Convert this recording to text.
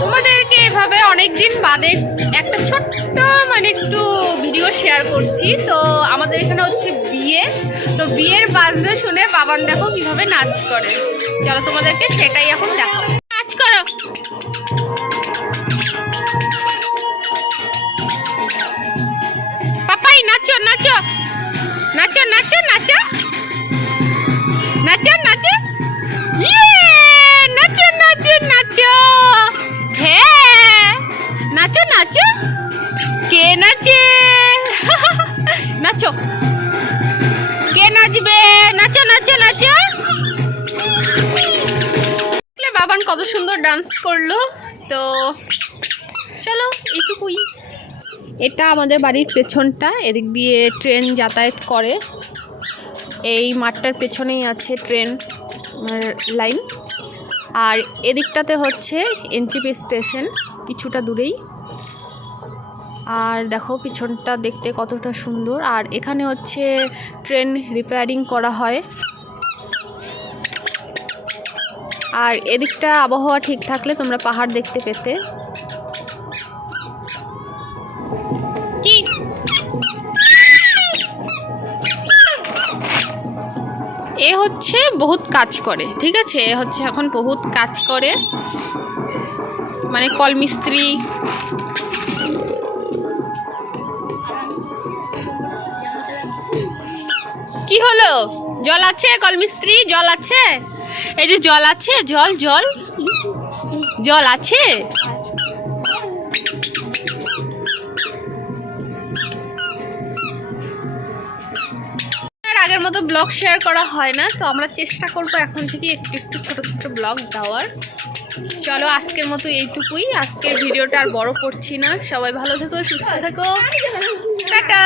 তোমাদেরকে এভাবে অনেকদিন বাদে একটা ছোট্ট মানে একটু ভিডিও শেয়ার করছি। তো আমাদের এখানে হচ্ছে বিয়ে। তো বিয়ের বাজনা শুনে বাবান দেখো কীভাবে নাচ করে। চলো তোমাদেরকে সেটাই এখন দেখো নাচ করো। পাপাই, নাচো নাচো। নাচো নাচো নাচো। নাচো? কে নাচে? নাচো। কে নাচবে? নাচো নাচো নাচো। বাবান কত সুন্দর ডান্স করল। তো চলো এইটুকুই এটা আমাদের বাড়ির পেছনটা, এদিক দিয়ে ট্রেন যাতায়াত করে। এই মাঠটার পেছনেই আছে ট্রেন লাইন। আর এদিকটাতে হচ্ছে এনটিপি স্টেশন, কিছুটা দূরেই। আর দেখো পিছনটা দেখতে কতটা সুন্দর। আর এখানে হচ্ছে ট্রেন রিপেয়ারিং করা হয়। আর এদিকটা আবহাওয়া ঠিক থাকলে তোমরা পাহাড় দেখতে পেতে। এ হচ্ছে বহুত কাজ করে, ঠিক আছে? এ হচ্ছে এখন বহুত কাজ করে। মানে কলমিস্ত্রি। কি হলো? জল আছে? কলমিস্ত্রি, জল আছে? এই যে জল আছে, জল জল। জল আছে? আগের মতো ব্লগ শেয়ার করা হয় না, তো আমরা চেষ্টা করব এখন থেকে একটু একটু ছোটো ছোটো ব্লগ দেওয়ার। চলো আজকের মতো এইটুকুই। আজকের ভিডিওটা আর বড় করছি না। সবাই ভালো থেকো, সুস্থ থেকো। টাটা!